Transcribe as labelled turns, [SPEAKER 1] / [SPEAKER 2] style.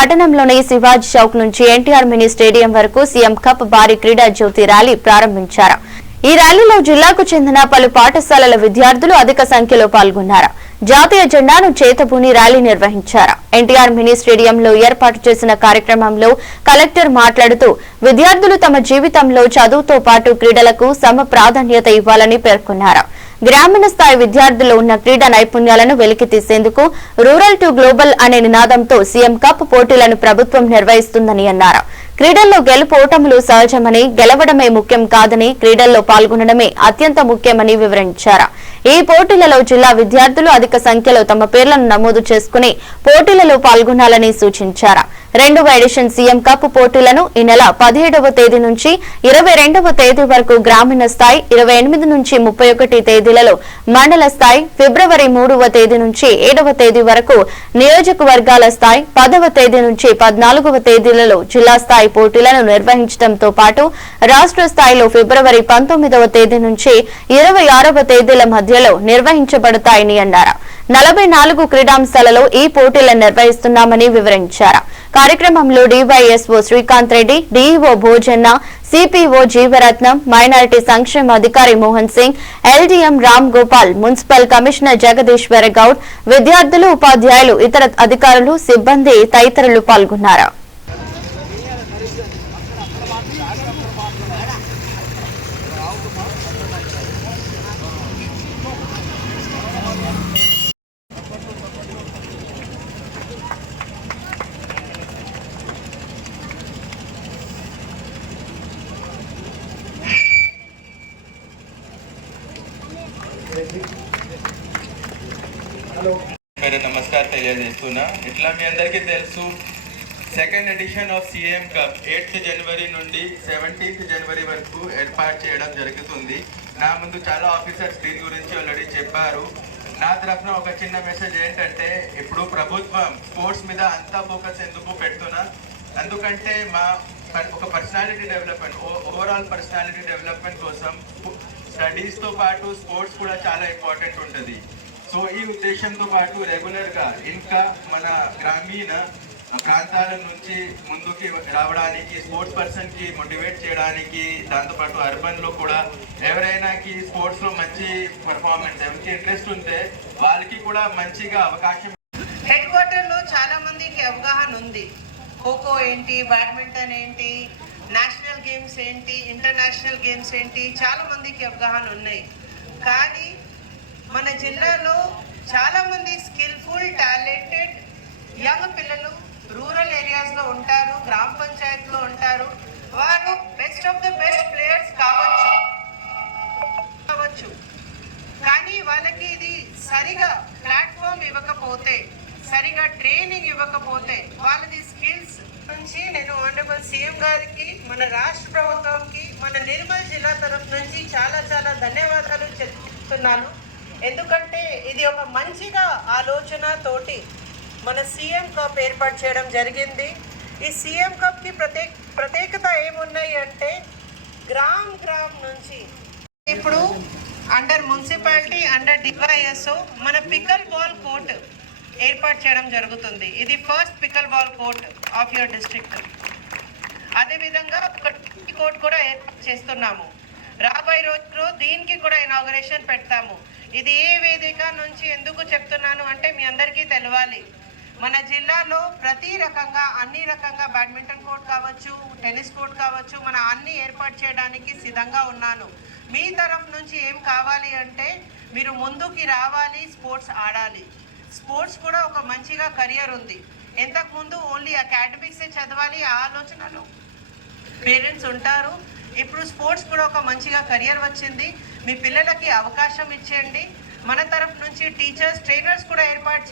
[SPEAKER 1] పట్టణంలోని శివాజీ చౌక్ నుంచి NTR mini stadium వరకు సీఎం కప్ భారీ క్రీడా జ్యోతి ర్యాలీ ప్రారంభించారు. ఈ ర్యాలీలో జిల్లాకు చెందిన పలు పాఠశాలల విద్యార్థులు అధిక సంఖ్యలో పాల్గొన్నారు. జాతీయ జెండాను చేతబూని ర్యాలీ నిర్వహించారు. ఎన్టీఆర్ మినీ స్టేడియంలో ఏర్పాటు చేసిన కార్యక్రమంలో కలెక్టర్ మాట్లాడుతూ విద్యార్థులు తమ జీవితంలో చదువుతో పాటు క్రీడలకు సమ ప్రాధాన్యత ఇవ్వాలని పేర్కొన్నారు. గ్రామీణ స్థాయి విద్యార్థులు ఉన్న క్రీడా నైపుణ్యాలను వెలికి తీసేందుకు రూరల్ టు గ్లోబల్ అనే నినాదంతో సీఎం కప్ పోటీలను ప్రభుత్వం నిర్వహిస్తుందని అన్నారు. క్రీడల్లో గెలుపు ఓటములు సహజమని గెలవడమే ముఖ్యం కాదని క్రీడల్లో పాల్గొనడమే అత్యంత ముఖ్యమని వివరించారు. ఈ పోటీలలో జిల్లా విద్యార్థులు అధిక సంఖ్యలో తమ పేర్లను నమోదు చేసుకుని పోటీలలో పాల్గొనాలని సూచించారు. రెండవ ఎడిషన్ సీఎం కప్ పోటీలను ఈ నెల పదిహేడవ తేదీ నుంచి ఇరవై రెండవ తేదీ వరకు గ్రామీణ స్థాయి ఇరవై ఎనిమిది నుంచి ముప్పై ఒకటి తేదీలలో మండల స్థాయి ఫిబ్రవరి మూడవ తేదీ నుంచి ఏడవ తేదీ వరకు నియోజకవర్గాల స్థాయి పదవ తేదీ నుంచి పద్నాలుగవ తేదీలలో జిల్లా స్థాయి పోటీలను నిర్వహించడంతో పాటు రాష్ట్ర స్థాయిలో ఫిబ్రవరి పంతొమ్మిదవ తేదీ నుంచి ఇరవై ఆరవ తేదీల మధ్యలో నిర్వహించబడతాయని అన్నారు. నలభై నాలుగు క్రీడాంశాలలో ఈ పోటీలను నిర్వహిస్తున్నామని వివరించారు. కార్యక్రమంలో DYSO Srikanth Reddy DEO Bhojanna CPO Jeevaratnam minority సంక్షేమ అధికారి Mohan Singh LDM Ram Gopal municipal commissioner Jagadishwara Goud విద్యార్థులు ఉపాధ్యాయులు ఇతర అధికారులు సిబ్బంది తదితరులు పాల్గొన్నారు.
[SPEAKER 2] మీరు నమస్కారం తెలియజేస్తున్నా. ఇట్లా మీ అందరికీ తెలుసు second edition of CM cup eighth January నుండి సెవెంటీన్త్ జనవరి వరకు ఏర్పాటు చేయడం జరుగుతుంది. నా ముందు చాలా ఆఫీసర్స్ దీని గురించి ఆల్రెడీ చెప్పారు. నా తరఫున ఒక చిన్న మెసేజ్ ఏంటంటే ఇప్పుడు ప్రభుత్వం స్పోర్ట్స్ మీద అంతా ఫోకస్ ఎందుకు పెడుతున్నా? ఎందుకంటే మా ఒక personality development overall personality development కోసం స్టడీస్తో పాటు స్పోర్ట్స్ కూడా చాలా ఇంపార్టెంట్ ఉంటుంది. సో ఈ ఉద్దేశంతో పాటు రెగ్యులర్గా ఇంకా మన గ్రామీణ ప్రాంతాల నుంచి ముందుకి రావడానికి స్పోర్ట్స్ పర్సన్కి మోటివేట్ చేయడానికి దాంతోపాటు అర్బన్లో కూడా ఎవరైనా స్పోర్ట్స్లో స్పోర్ట్స్లో మంచి పర్ఫార్మెన్స్ ఎవరికి ఇంట్రెస్ట్ ఉంటే వాళ్ళకి కూడా మంచిగా అవకాశం
[SPEAKER 3] హెడ్ క్వార్టర్లో చాలా మందికి అవగాహన ఉంది. ఖోఖో ఏంటి బ్యాడ్మింటన్ ఏంటి నేషనల్ గేమ్స్ ఏంటి ఇంటర్నేషనల్ గేమ్స్ ఏంటి చాలామందికి అవగాహన ఉన్నాయి. కానీ మన జిల్లాలో చాలామంది స్కిల్ఫుల్ టాలెంటెడ్ యంగ్ పిల్లలు రూరల్ ఏరియాస్లో ఉంటారు గ్రామ పంచాయతీలో ఉంటారు. వారు best of the best players కావచ్చు. కావచ్చు. కానీ వాళ్ళకి ఇది సరిగా ప్లాట్ఫామ్ ఇవ్వకపోతే సరిగా ట్రైనింగ్ ఇవ్వకపోతే వాళ్ళది నుంచి నేను ఆనరబుల్ సీఎం గారికి మన రాష్ట్ర ప్రభుత్వంకి మన నిర్మల్ జిల్లా తరఫు నుంచి చాలా చాలా ధన్యవాదాలు చెప్తున్నాను. ఎందుకంటే ఇది ఒక మంచిగా ఆలోచన తోటి మన సీఎం కప్ ఏర్పాటు చేయడం జరిగింది. ఈ సీఎం కప్కి ప్రత్యేక ప్రత్యేకత ఏమున్నాయి అంటే గ్రామ్ గ్రామ్ నుంచి ఇప్పుడు అండర్ మున్సిపాలిటీ అండర్ డివైఎస్ మన పికల్ బాల్ కోర్టు ఏర్పాటు చేయడం జరుగుతుంది. ఇది first pickleball court of your district అదేవిధంగా ఒక కోర్ట్ కూడా ఏర్పాటు చేస్తున్నాము. రాబోయే రోజు దీనికి కూడా ఇనాగరేషన్ పెడతాము. ఇది ఏ వేదిక నుంచి ఎందుకు చెప్తున్నాను అంటే మీ అందరికీ తెలవాలి మన జిల్లాలో ప్రతి రకంగా అన్ని రకంగా బ్యాడ్మింటన్ కోర్ట్ కావచ్చు టెన్నిస్ కోర్ట్ కావచ్చు మన అన్ని ఏర్పాటు చేయడానికి సిద్ధంగా ఉన్నాను. మీ తరఫు నుంచి ఏం కావాలి అంటే మీరు ముందుకి రావాలి స్పోర్ట్స్ ఆడాలి. స్పోర్ట్స్ కూడా ఒక మంచిగా కెరియర్ ఉంది. ఎంతకుముందు ఓన్లీ అకాడమిక్సే చదవాలి ఆ ఆలోచనలో పేరెంట్స్ ఉంటారు. ఇప్పుడు స్పోర్ట్స్ కూడా ఒక మంచిగా కెరియర్ వచ్చింది. మీ పిల్లలకి అవకాశం ఇచ్చేయండి. మన తరఫు నుంచి టీచర్స్ ట్రైనర్స్ కూడా ఏర్పాటు చే